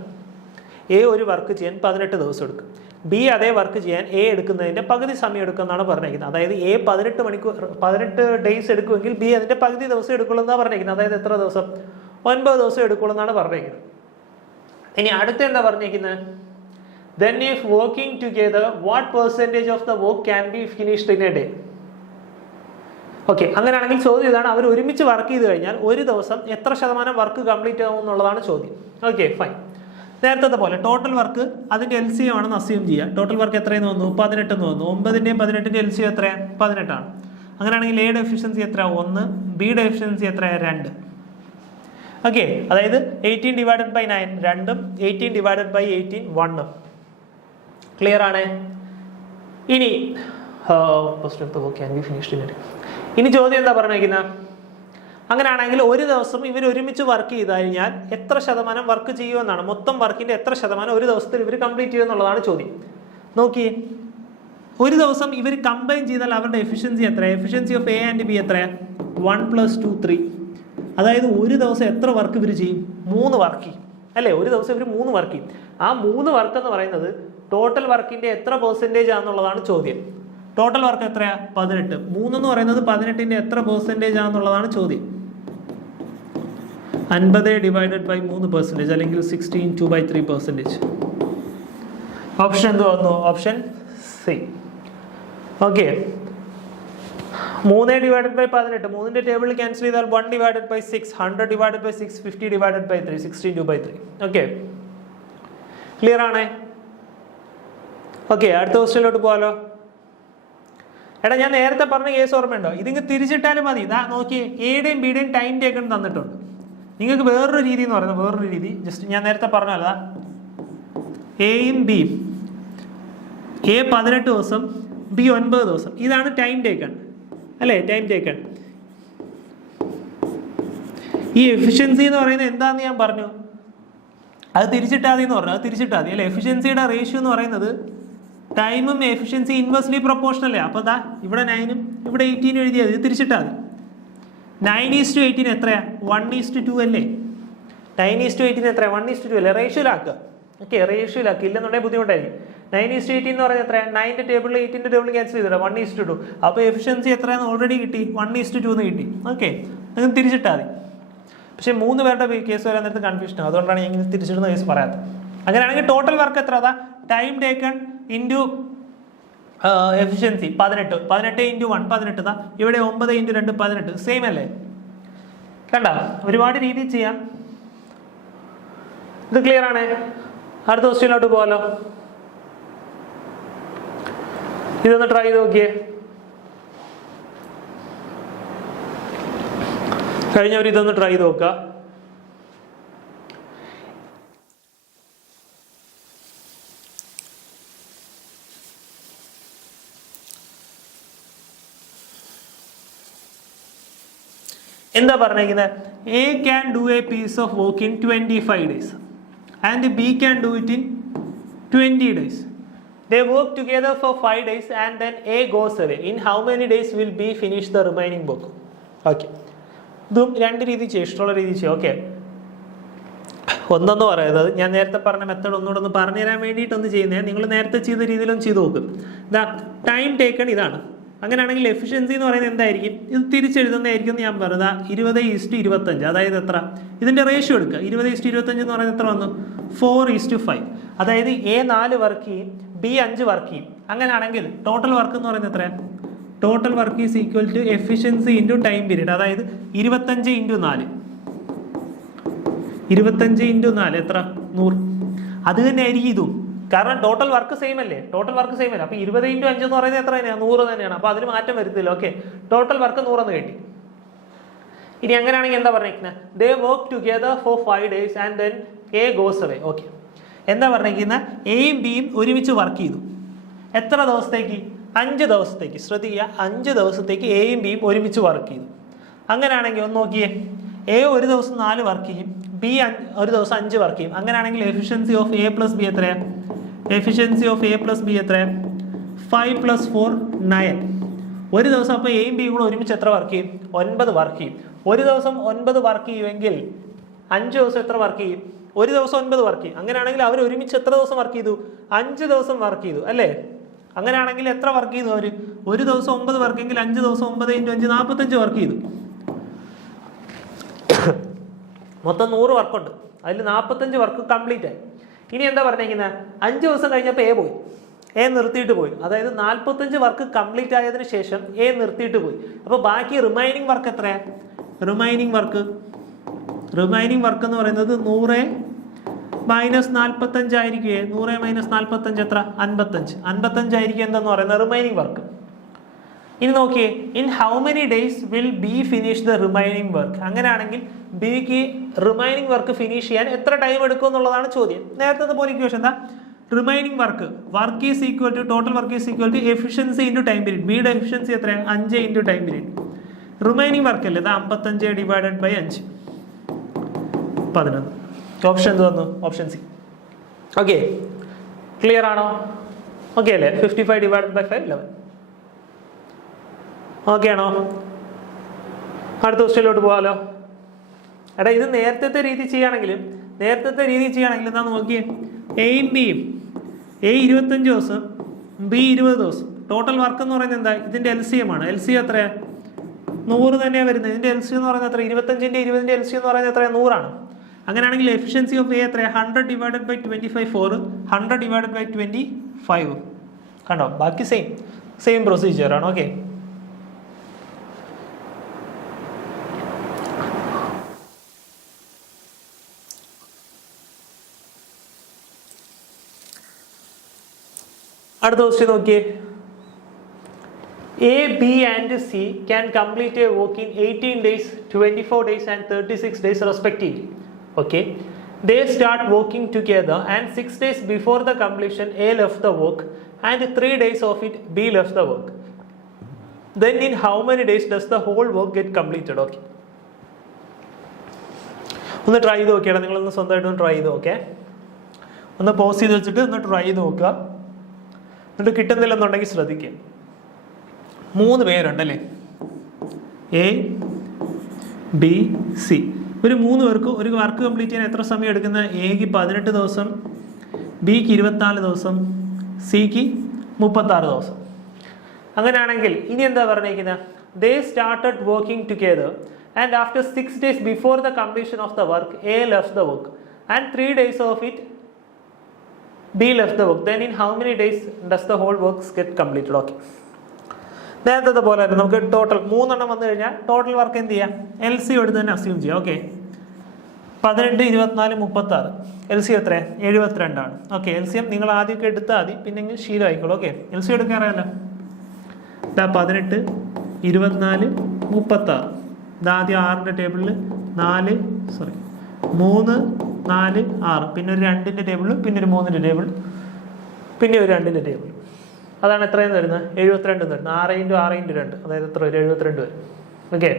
എ ഒരു വർക്ക് ചെയ്യാൻ 18 ദിവസം എടുക്കും, ബി അതേ വർക്ക് ചെയ്യാൻ എ എടുക്കുന്നതിന്റെ പകുതി സമയം എടുക്കും എന്നാണ് പറഞ്ഞിരിക്കുന്നത്. അതായത് എ 18 ഡേയ്സ് എടുക്കുമെങ്കിൽ ബി അതിന്റെ പകുതി ദിവസം എടുക്കുള്ളൂ എന്നാണ് പറഞ്ഞിരിക്കുന്നത്. അതായത് എത്ര ദിവസം? 9 ദിവസം എടുക്കുള്ളൂ എന്നാണ് പറഞ്ഞിരിക്കുന്നത്. ഇനി അടുത്ത എന്താ പറഞ്ഞിരിക്കുന്നത്? then if working together, what percentage of the work can be finished in a day? Okay, അങ്ങനെയാണെങ്കിൽ ചോദ്യം ഇതാണ്. അവർ ഒരുമിച്ച് വർക്ക് ചെയ്ത് കഴിഞ്ഞാൽ ഒരു ദിവസം എത്ര ശതമാനം വർക്ക് കംപ്ലീറ്റ് ആവും എന്നുള്ളതാണ് ചോദ്യം. Okay, fine. നേരത്തെ പോലെ ടോട്ടൽ വർക്ക് അതിന്റെ LCM ആണെന്ന് അസ്യൂം ചെയ്യുക. ടോട്ടൽ വർക്ക് എത്രയെന്ന് വന്നു? 18 എന്ന് വന്നു. 9ന്റെയും 18ന്റെയും LCM എത്രയാണ്? 18 ആണ്. അങ്ങനെയാണെങ്കിൽ എയുടെ എഫിഷ്യൻസി എത്ര? 1. ബിയുടെ എഫിഷ്യൻസി എത്രയാണ്? 2. ഓക്കെ, അതായത് 18 / 9 2ഉം 18 / 18 1ഉം. ക്ലിയർ ആണ്? ഇനി ഇനി ചോദ്യം എന്താ പറഞ്ഞിരിക്കുന്നത്? അങ്ങനെയാണെങ്കിൽ ഒരു ദിവസം ഇവർ ഒരുമിച്ച് വർക്ക് ചെയ്ത് കഴിഞ്ഞാൽ എത്ര ശതമാനം വർക്ക് ചെയ്യുമെന്നാണ്. മൊത്തം വർക്കിന്റെ എത്ര ശതമാനം ഒരു ദിവസത്തിൽ ഇവർ കംപ്ലീറ്റ് ചെയ്യുമെന്നുള്ളതാണ് ചോദ്യം. നോക്കി, ഒരു ദിവസം ഇവർ കമ്പൈൻ ചെയ്താൽ അവരുടെ എഫിഷ്യൻസി എത്ര? Efficiency of A and B എത്രയാണ്? 1 + 2 3. അതായത് ഒരു ദിവസം എത്ര വർക്ക് ഇവർ ചെയ്യും? 3 വർക്ക് ചെയ്യും അല്ലേ? ഒരു ദിവസം ഇവർ 3 വർക്ക് ചെയ്യും. ആ 3 വർക്ക് എന്ന് പറയുന്നത് ടോട്ടൽ വർക്കിന്റെ എത്ര പെർസെൻറ്റേജ് ആണെന്നുള്ളതാണ് ചോദ്യം. ടോട്ടൽ വർക്ക് എത്രയാ? 18. 3 എന്ന് പറയുന്നത് 18ന്റെ എത്ര പെർസെൻറ്റേജ് ആണെന്നുള്ളതാണ് ചോദ്യം. 50 / 3% അല്ലെങ്കിൽ 16 2/3%. ഓപ്ഷൻ എന്ത് വന്നു? Option C. ഓക്കെ, 3 / 18. 3ന്റെ ടേബിളിൽ ക്യാൻസൽ ചെയ്താൽ 1 / 6, 100 / 6, 50 / 3, 16 2/3. ഓക്കെ, ക്ലിയർ ആണേ? ഓക്കെ, അടുത്ത ക്വസ്റ്റ്യനിലോട്ട് പോകാലോ. എടാ, ഞാൻ നേരത്തെ പറഞ്ഞ കേസ് ഓർമ്മയുണ്ടോ? ഇതിങ്ങ് തിരിച്ചിട്ടാലും മതി. ഇതാ നോക്കിയേ, എയുടെയും ബിയുടെയും ടൈം ടേക്കൺ തന്നിട്ടുണ്ട്. നിങ്ങൾക്ക് വേറൊരു രീതി എന്ന് പറയുന്നത്, വേറൊരു രീതി ജസ്റ്റ് ഞാൻ നേരത്തെ പറഞ്ഞല്ല, എയും ബിയും, എ 18 ദിവസം, ബി 9 ദിവസം. ഇതാണ് ടൈം ടേക്കൺ അല്ലേ? Time taken. ഈ എഫിഷ്യൻസി എന്ന് പറയുന്നത് എന്താണെന്ന് ഞാൻ പറഞ്ഞു. അത് തിരിച്ചിട്ടാൽ മതി എന്ന് പറഞ്ഞു. അത് തിരിച്ചിട്ടാൽ മതി അല്ലേ? എഫിഷ്യൻസിയുടെ റേഷ്യോ എന്ന് പറയുന്നത് ടൈമും എഫിഷ്യൻസി ഇൻവേഴ്സ്ലി പ്രൊപ്പോർഷണൽ. അപ്പോൾ ദാ ഇവിടെ 9ഉം ഇവിടെ 18 എഴുതിയത്. ഇത് തിരിച്ചിട്ടാൽ മതി. 9:18 എത്രയാ? 1:2 അല്ലേ? 9:18 എത്രയാ? 1:2 അല്ലേ? റേഷ്യോയിലാക്കുക. ഓക്കെ, റേഷ്യോയിലാക്കുക. ഇല്ലെന്നുണ്ടെങ്കിൽ ബുദ്ധിമുട്ടായിരിക്കും. 9:18 എന്ന് പറയുന്നത് എത്രയാണ്? 9ന്റെ ടേബിളിൽ 8ന്റെ ടേബിളിൽ ക്യാൻസൽ ചെയ്തിടാം. 1:2. അപ്പോൾ എഫിഷ്യൻസി എത്രയാണെന്ന് ഓൾറെഡി കിട്ടി? 1:2 എന്ന് കിട്ടി. ഓക്കെ, നിങ്ങൾ തിരിച്ചിട്ടാൽ മതി. പക്ഷേ 3 പേരുടെ കേസ് വരാൻ നേരത്തെ കൺഫ്യൂഷൻ. അതുകൊണ്ടാണ് ഞാൻ തിരിച്ചിടുന്ന കേസ് പറയാത്തത്. അങ്ങനെയാണെങ്കിൽ ടോട്ടൽ വർക്ക് എത്ര? അതാ ടൈം ടേക്കൺ ഇൻറ്റു എഫിഷ്യൻസി 18. 18 × 1 18. താ ഇവിടെ 9 × 2 18. സെയിം അല്ലേ? കണ്ട, ഒരുപാട് രീതിയിൽ ചെയ്യാം. ഇത് ക്ലിയർ ആണ്? അടുത്ത ക്വസ്റ്റ്യനിലോട്ട് പോകാലോ. ഇതൊന്ന് ട്രൈ ചെയ്ത് നോക്കിയേ. കഴിഞ്ഞവർ ഇതൊന്ന് ട്രൈ ചെയ്ത് നോക്കുക. എന്താ പറഞ്ഞിരിക്കുന്നത്? A can do a piece of work in 25 days and B can do it in 20 days. They work together for 5 days and then A goes away. In how many days will B finish the remaining work? Okay. ഇതും രണ്ട് രീതി ചെയ്യും, ഇഷ്ടമുള്ള രീതി ചെയ്യും. Okay, ഒന്നെന്ന് പറയുന്നത് ഞാൻ നേരത്തെ പറഞ്ഞ മെത്തേഡ് ഒന്നുകൂടെ ഒന്ന് പറഞ്ഞു തരാൻ വേണ്ടിയിട്ടൊന്ന് ചെയ്യുന്നത്. നിങ്ങൾ നേരത്തെ ചെയ്ത രീതിയിലൊന്നും ചെയ്ത് നോക്കും. ഇതാ ടൈം ടേക്കൺ ഇതാണ്. അങ്ങനെയാണെങ്കിൽ എഫിഷ്യൻസി എന്ന് പറയുന്നത് എന്തായിരിക്കും? ഇത് തിരിച്ചെഴുതുന്നതായിരിക്കും എന്ന് ഞാൻ പറഞ്ഞത് 20:25. അതായത് എത്ര? ഇതിൻ്റെ റേഷ്യോ എടുക്കുക. 20:25 എന്ന് പറയുന്നത് എത്ര വന്നു? 4:5. അതായത് A 4 വർക്ക് ചെയ്യും, B 5 വർക്ക് ചെയ്യും. അങ്ങനെയാണെങ്കിൽ ടോട്ടൽ വർക്ക് എന്ന് പറയുന്നത് എത്രയാണ്? Total work is equal to efficiency into time period. അതായത് 25 × 4. 25 × 4 എത്ര? 100. അത് തന്നെ ആയിരിക്കും ഇതും. കാരണം ടോട്ടൽ വർക്ക് സെയിം അല്ലേ? ടോട്ടൽ വർക്ക് സെയിം അല്ലേ? അപ്പോൾ 20 × 5 എന്ന് പറയുന്നത് എത്ര തന്നെയാണ്? 100 തന്നെയാണ്. അപ്പോൾ അതിന് മാറ്റം വരുത്തില്ല. ഓക്കെ, ടോട്ടൽ വർക്ക് 100 എന്ന് കിട്ടി. ഇനി അങ്ങനെയാണെങ്കിൽ എന്താ പറഞ്ഞിരിക്കുന്നത്? ദേ work together four 5 days and then A goes away. Okay, എന്താ പറഞ്ഞിരിക്കുന്നത്? എയും ബിയും ഒരുമിച്ച് വർക്ക് ചെയ്തു. എത്ര ദിവസത്തേക്ക്? 5 ദിവസത്തേക്ക്. ശ്രദ്ധിക്കുക, 5 ദിവസത്തേക്ക് എയും ബിയും ഒരുമിച്ച് വർക്ക് ചെയ്തു. അങ്ങനെയാണെങ്കിൽ ഒന്ന് നോക്കിയേ, എ ഒരു ദിവസം 4 വർക്ക് ചെയ്യും, ബി ഒരു ദിവസം 5 വർക്ക് ചെയ്യും. അങ്ങനെയാണെങ്കിൽ efficiency of A plus B എത്രയാണ്? Efficiency of A plus B എത്രയാണ്? 5 + 4 9. ഒരു ദിവസം അപ്പോൾ എയും ബിയും കൂടെ ഒരുമിച്ച് എത്ര വർക്ക് ചെയ്യും? 9 വർക്ക് ചെയ്യും. ഒരു ദിവസം 9 വർക്ക് ചെയ്യുമെങ്കിൽ 5 ദിവസം എത്ര വർക്ക് ചെയ്യും? ഒരു ദിവസം 9 വർക്ക് ചെയ്യും. അങ്ങനെയാണെങ്കിൽ അവർ ഒരുമിച്ച് എത്ര ദിവസം വർക്ക് ചെയ്തു? 5 ദിവസം വർക്ക് ചെയ്തു അല്ലേ? അങ്ങനെയാണെങ്കിൽ എത്ര വർക്ക് ചെയ്തു അവർ? ഒരു ദിവസം 9 വർക്കെങ്കിൽ 5 ദിവസം 9 × 5 45 വർക്ക് ചെയ്തു. മൊത്തം 100 വർക്കുണ്ട്. അതിൽ 45 വർക്ക് കംപ്ലീറ്റ് ആയി. ഇനി എന്താ പറഞ്ഞിരിക്കുന്നത്? 5 ദിവസം കഴിഞ്ഞപ്പോൾ എ പോയി, എ നിർത്തിയിട്ട് പോയി. അതായത് 45 വർക്ക് കംപ്ലീറ്റ് ആയതിനു ശേഷം എ നിർത്തിയിട്ട് പോയി. അപ്പോൾ ബാക്കി റിമൈനിങ് വർക്ക് എത്രയാണ്? റിമൈനിങ് വർക്ക് എന്ന് പറയുന്നത് 100 - 45 ആയിരിക്കും. 100 - 45 എത്ര? 55 ആയിരിക്കും എന്തെന്ന് പറയുന്നത് റിമൈനിങ് വർക്ക്. ഇനി നോക്കിയേ, in how many days will be finish the remaining work? അങ്ങനെയാണെങ്കിൽ ബിക്ക് റിമൈനിങ് വർക്ക് ഫിനിഷ് ചെയ്യാൻ എത്ര ടൈം എടുക്കും എന്നുള്ളതാണ് ചോദ്യം. നേരത്തെ പോലെ ഇക്വേഷൻ എന്താ? Remaining work is equal to total work is equal to efficiency into time period. ബിയുടെ എഫിഷ്യൻസി എത്രയാണ്? 5 × ടൈം പീരീഡ്. റിമൈനിങ് വർക്ക് അല്ലേ? 55 ÷ 5 11. ഓപ്ഷൻ എന്ത് വന്നു? Option C. ഓക്കെ, ക്ലിയർ ആണോ? ഓക്കെ അല്ലേ? 55 ÷ 5 11. ഓക്കെ ആണോ? അടുത്ത ക്വസ്റ്റ്യനിലോട്ട് പോകാമല്ലോ. എടാ, ഇത് നേരത്തെ രീതി ചെയ്യുകയാണെങ്കിലും എന്താ നോക്കിയേ, എയും ബിയും, എ 25 ദിവസം, ബി 20 ദിവസം. ടോട്ടൽ വർക്ക് എന്ന് പറയുന്നത് എന്താ? ഇതിൻ്റെ LCM ആണ്. LCM എത്രയാണ്? 100 തന്നെയാണ് വരുന്നത്. ഇതിൻ്റെ LCM എന്ന് പറയുന്നത് എത്ര? 25ൻ്റെ 20ൻ്റെ LCM എന്ന് പറയുന്നത് എത്രയാണ്? 100 ആണ്. അങ്ങനെയാണെങ്കിൽ എഫിഷ്യൻസി ഓഫ് എ എത്രയാണ്? 100 ÷ 25 4, 100 ÷ 25. കണ്ടോ? ബാക്കി സെയിം പ്രൊസീജിയർ ആണ്. ഓക്കെ, അടുത്ത ക്വസ്റ്റ്യൻ നോക്കിയേ. A, B and C can complete a work in 18 days, 24 days and 36 days respectively. Okay, they start working together and 6 days before the completion A left the work and 3 days of it B left the work. Then in how many days does the whole work get completed? Okay, ഒന്ന് try ചെയ്ത് നോക്കിയാണ്. നിങ്ങളൊന്ന് സ്വന്തമായിട്ടൊന്ന് try ചെയ്ത് നോക്കേ. ഒന്ന് pose ചെയ്ത് വെച്ചിട്ട് ഒന്ന് ട്രൈ ചെയ്ത് നോക്കുക. എന്നിട്ട് കിട്ടുന്നില്ലെന്നുണ്ടെങ്കിൽ ശ്രദ്ധിക്കുക. 3 പേരുണ്ടല്ലേ? A, B, C. ഒരു 3 പേർക്ക് ഒരു വർക്ക് കംപ്ലീറ്റ് ചെയ്യാൻ എത്ര സമയം എടുക്കുന്നത്? എക്ക് 18 ദിവസം, ബിക്ക് 24 ദിവസം, സിക്ക് 36 ദിവസം. അങ്ങനെയാണെങ്കിൽ ഇനി എന്താ പറഞ്ഞിരിക്കുന്നത്? ദേ started working together and after 6 days before the completion of the work A left the work and 3 days of it B left the work. Then in how many days does the whole works get completed? Okay, നേരത്തെ പോലെ നമുക്ക് total 3 എണ്ണം വന്നു കഴിഞ്ഞാൽ total work എന്ത് ചെയ്യാം? LCM എടുത്ത് തന്നെ അസ്യൂം ചെയ്യാം. ഓക്കെ, 18, 24, 36. LCM എത്രയാണ്? 72 ആണ്. ഓക്കെ, LCM നിങ്ങൾ ആദ്യമൊക്കെ എടുത്താൽ മതി, പിന്നെ ശീലമായിക്കോളൂ. ഓക്കെ, LCM എടുക്കാൻ അറിയാമല്ലോ. 18, 24, 36. ഇതാദ്യം 6ൻ്റെ ടേബിളിൽ 3, 4, 6, പിന്നെ ഒരു 2ൻ്റെ ടേബിൾ, പിന്നെ ഒരു 3ൻ്റെ ടേബിൾ, പിന്നെ ഒരു 2ൻ്റെ ടേബിൾ. അതാണ് എത്രയെന്ന് വരുന്നത്? 72 വരുന്നത്. 6 × 6 × 2, അതായത് എത്ര വരും? 72 വരും. Okay,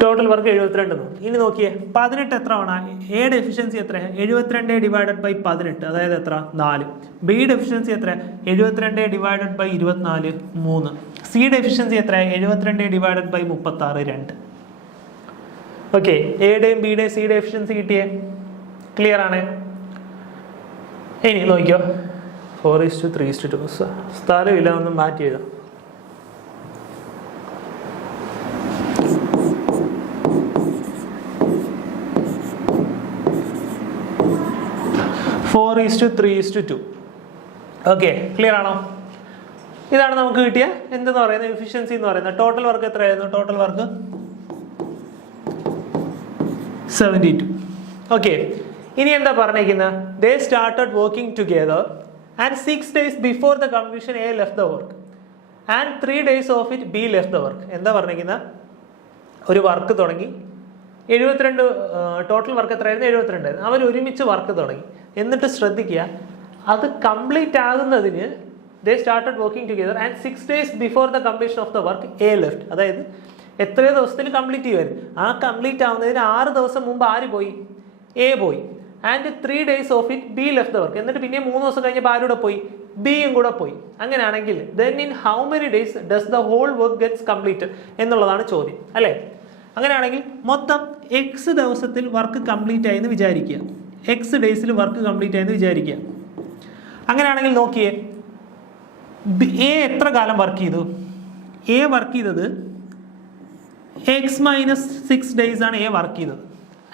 total work 72. ഇനി നോക്കിയേ 18 എത്ര ആണ്? എയുടെ എഫിഷ്യൻസി എത്ര? 72 ഡിവൈഡഡ് ബൈ 18, അതായത് എത്ര? 4. ബിയുടെ എഫിഷ്യൻസി എത്ര? 72 ഡിവൈഡഡ് ബൈ 24, 3. സിയുടെ എഫിഷ്യൻസി എത്ര? 72 ഡിവൈഡഡ് ബൈ 36, 2. ഓക്കെ, എയുടെയും ബിയുടെയും സിയുടെ എഫിഷ്യൻസി കിട്ടിയേ? ക്ലിയർ ആണ്? ഇനി നോക്കിയോ, 4:3:2. സ്ഥലമില്ല, ഒന്നും മാറ്റി എഴുതാം. 4:3:2. ഓക്കെ, ക്ലിയർ ആണോ? ഇതാണ് നമുക്ക് കിട്ടിയ എന്തെന്ന് പറയുന്നത് എഫിഷ്യൻസി എന്ന് പറയുന്നത്. ടോട്ടൽ വർക്ക് എത്രയായിരുന്നു? Total work 72. ഓക്കെ, ഇനി എന്താ പറഞ്ഞിരിക്കുന്നത്? ദേ started working together and 6 days before the completion A left the work and 3 days of it be left the work. എന്താ പറഞ്ഞിരിക്കുന്നത്? ഒരു വർക്ക് തുടങ്ങി, 72 ടോട്ടൽ വർക്ക് എത്രയായിരുന്നു? 72 ആയിരുന്നു. അവർ ഒരുമിച്ച് വർക്ക് തുടങ്ങി. എന്നിട്ട് ശ്രദ്ധിക്കുക, അത് കംപ്ലീറ്റ് ആകുന്നതിന് ദേ started working together and 6 days before the completion of the work A left. അതായത് എത്രയോ ദിവസത്തിൽ കംപ്ലീറ്റ് ചെയ്യുമായിരുന്നു. ആ കംപ്ലീറ്റ് ആവുന്നതിന് 6 ദിവസം മുമ്പ് ആര് പോയി? എ പോയി. And 3 days of it be left the work. എന്നിട്ട് പിന്നെ 3 ദിവസം കഴിഞ്ഞപ്പോൾ ആരുടെ പോയി? ബിയും കൂടെ പോയി. അങ്ങനെയാണെങ്കിൽ then in how many days does the whole work gets completed എന്നുള്ളതാണ് ചോദ്യം, അല്ലേ? അങ്ങനെയാണെങ്കിൽ മൊത്തം എക്സ് ദിവസത്തിൽ വർക്ക് കംപ്ലീറ്റ് ആയെന്ന് വിചാരിക്കുക. എക്സ് ഡേയ്സിൽ വർക്ക് കംപ്ലീറ്റ് ആയെന്ന് വിചാരിക്കുക. അങ്ങനെയാണെങ്കിൽ നോക്കിയേ, എ എത്ര കാലം വർക്ക് ചെയ്തു? എ വർക്ക് ചെയ്തത് x-6 days ആണ് എ വർക്ക് ചെയ്തത്,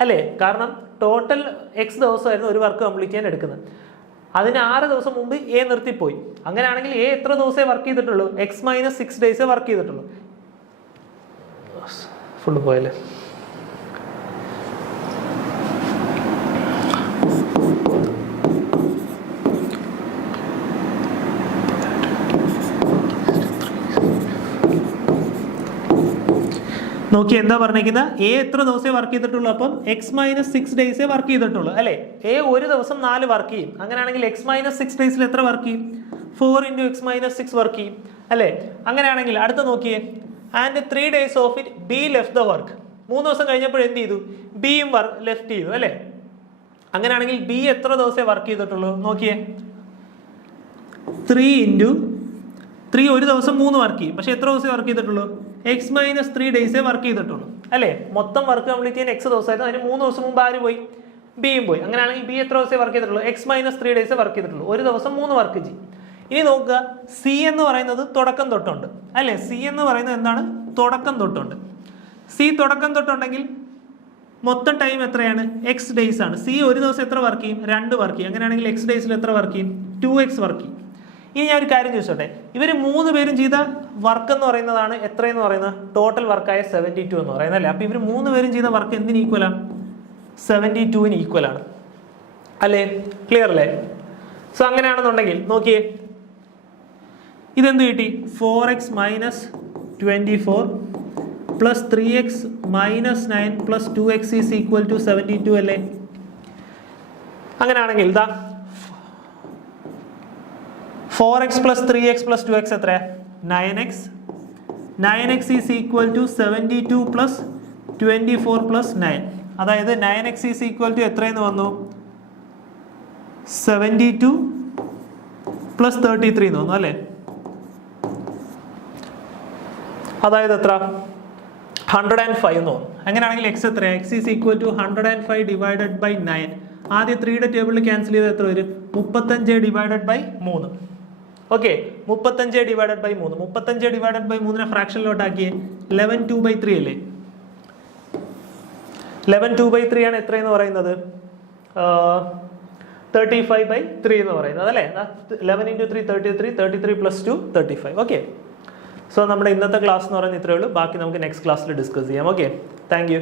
അല്ലേ? കാരണം ടോട്ടൽ എക്സ് ദിവസമായിരുന്നു ഒരു വർക്ക് കംപ്ലീറ്റ് ചെയ്യാൻ എടുക്കുന്നത്. അതിന് 6 ദിവസം മുമ്പ് എ നിർത്തിപ്പോയി. അങ്ങനെയാണെങ്കിൽ എ എത്ര ദിവസമേ വർക്ക് ചെയ്തിട്ടുള്ളൂ? x-6 days വർക്ക് ചെയ്തിട്ടുള്ളൂ. ഫുള്ള് പോയല്ലേ? നോക്കി എന്താ പറഞ്ഞിരിക്കുന്നത്? എ എത്ര ദിവസമേ വർക്ക് ചെയ്തിട്ടുള്ളൂ? അപ്പം x-6 days വർക്ക് ചെയ്തിട്ടുള്ളൂ, അല്ലേ? എ ഒരു ദിവസം 4 വർക്ക് ചെയ്യും. അങ്ങനെയാണെങ്കിൽ x-6 days എത്ര വർക്ക് ചെയ്യും? 4 × x-6 വർക്ക് ചെയ്യും, അല്ലേ? അങ്ങനെയാണെങ്കിൽ അടുത്ത നോക്കിയേ, and 3 days of it be left the work. 3 ദിവസം കഴിഞ്ഞപ്പോൾ എന്ത് ചെയ്തു? ബിയും ലെഫ്റ്റ് ചെയ്തു, അല്ലേ? അങ്ങനെയാണെങ്കിൽ ബി എത്ര ദിവസമേ വർക്ക് ചെയ്തിട്ടുള്ളൂ? നോക്കിയേ, 3 × 3 ഒരു ദിവസം 3 വർക്ക് ചെയ്യും. പക്ഷെ എത്ര ദിവസമേ വർക്ക് ചെയ്തിട്ടുള്ളൂ? x-3 days വർക്ക് ചെയ്തിട്ടുള്ളൂ, അല്ലേ? മൊത്തം വർക്ക് കംപ്ലീറ്റ് ചെയ്യാൻ എക്സ് ദിവസമായിരുന്നു. അതിന് 3 ദിവസം മുമ്പ് ആര് പോയി? ബിയും പോയി. അങ്ങനെയാണെങ്കിൽ ബി എത്ര ദിവസമേ വർക്ക് ചെയ്തിട്ടുള്ളൂ? x-3 days വർക്ക് ചെയ്തിട്ടുള്ളൂ. ഒരു ദിവസം 3 വർക്ക് ചെയ്യും. ഇനി നോക്കുക, സി എന്ന് പറയുന്നത് തുടക്കം തൊട്ടുണ്ട്, അല്ലേ? സി എന്ന് പറയുന്നത് എന്താണ്? തുടക്കം തൊട്ടുണ്ട്. സി തുടക്കം തൊട്ടുണ്ടെങ്കിൽ മൊത്തം ടൈം എത്രയാണ്? എക്സ് ഡേയ്സ് ആണ്. സി ഒരു ദിവസം എത്ര വർക്ക് ചെയ്യും? 2 വർക്ക് ചെയ്യും. അങ്ങനെയാണെങ്കിൽ എക്സ് ഡേയ്സിൽ എത്ര വർക്ക് ചെയ്യും? 2x വർക്ക് ചെയ്യും. ഇനി ഞാൻ ഒരു കാര്യം ചോദിച്ചോട്ടെ, ഇവർ 3 പേരും ചെയ്ത വർക്ക് എന്ന് പറയുന്നതാണ് എത്രയെന്ന് പറയുന്നത്? ടോട്ടൽ വർക്കായ 72 എന്ന് പറയുന്നത്, അല്ലേ? അപ്പൊ ഇവർ 3 പേരും ചെയ്ത വർക്ക് എന്തിന് ഈക്വലാണ്? 72-ന് ഈക്വലാണ്, അല്ലേ? ക്ലിയർ അല്ലേ? സോ അങ്ങനെയാണെന്നുണ്ടെങ്കിൽ നോക്കിയേ, ഇതെന്ത് കിട്ടി? 4x - 24 + 3x - 9 + 2x is equal to 72, അല്ലേ? അങ്ങനെയാണെങ്കിൽ ഇതാ 4x + 3x + 2x എത്ര? 9x. 9x is equal to 72 + 24 + 9. അതായത് 9x ഈസ് ഈക്വൽ ടു എത്രയെന്ന് വന്നു? 72 + 33 എന്ന് വന്നു, അല്ലേ? അതായത് എത്ര? 105 എന്ന് തോന്നുന്നു. അങ്ങനെയാണെങ്കിൽ എക്സ് എത്ര? X is equal to 105 divided by 9. ആദ്യം 3യുടെ ടേബിളിൽ ക്യാൻസൽ ചെയ്ത് എത്ര വരും? 35 divided by 3. Okay, 35 divided by 3. 35 divided by 3നെ ഫ്രാക്ഷനിലോട്ട് ആക്കിയേ 11/2/3 അല്ലേ? 11/2/3 ആണ് എത്രയെന്ന് പറയുന്നത്? 35/3 എന്ന് പറയുന്നത്, അല്ലേ? 11 × 3 33, 33 + 2 35. ഓക്കെ, സോ നമ്മുടെ ഇന്നത്തെ ക്ലാസ് എന്ന് പറയുന്നത് ഇത്രയേ ഉള്ളൂ. ബാക്കി നമുക്ക് നെക്സ്റ്റ് ക്ലാസ്സിൽ ഡിസ്കസ് ചെയ്യാം. Okay, thank you.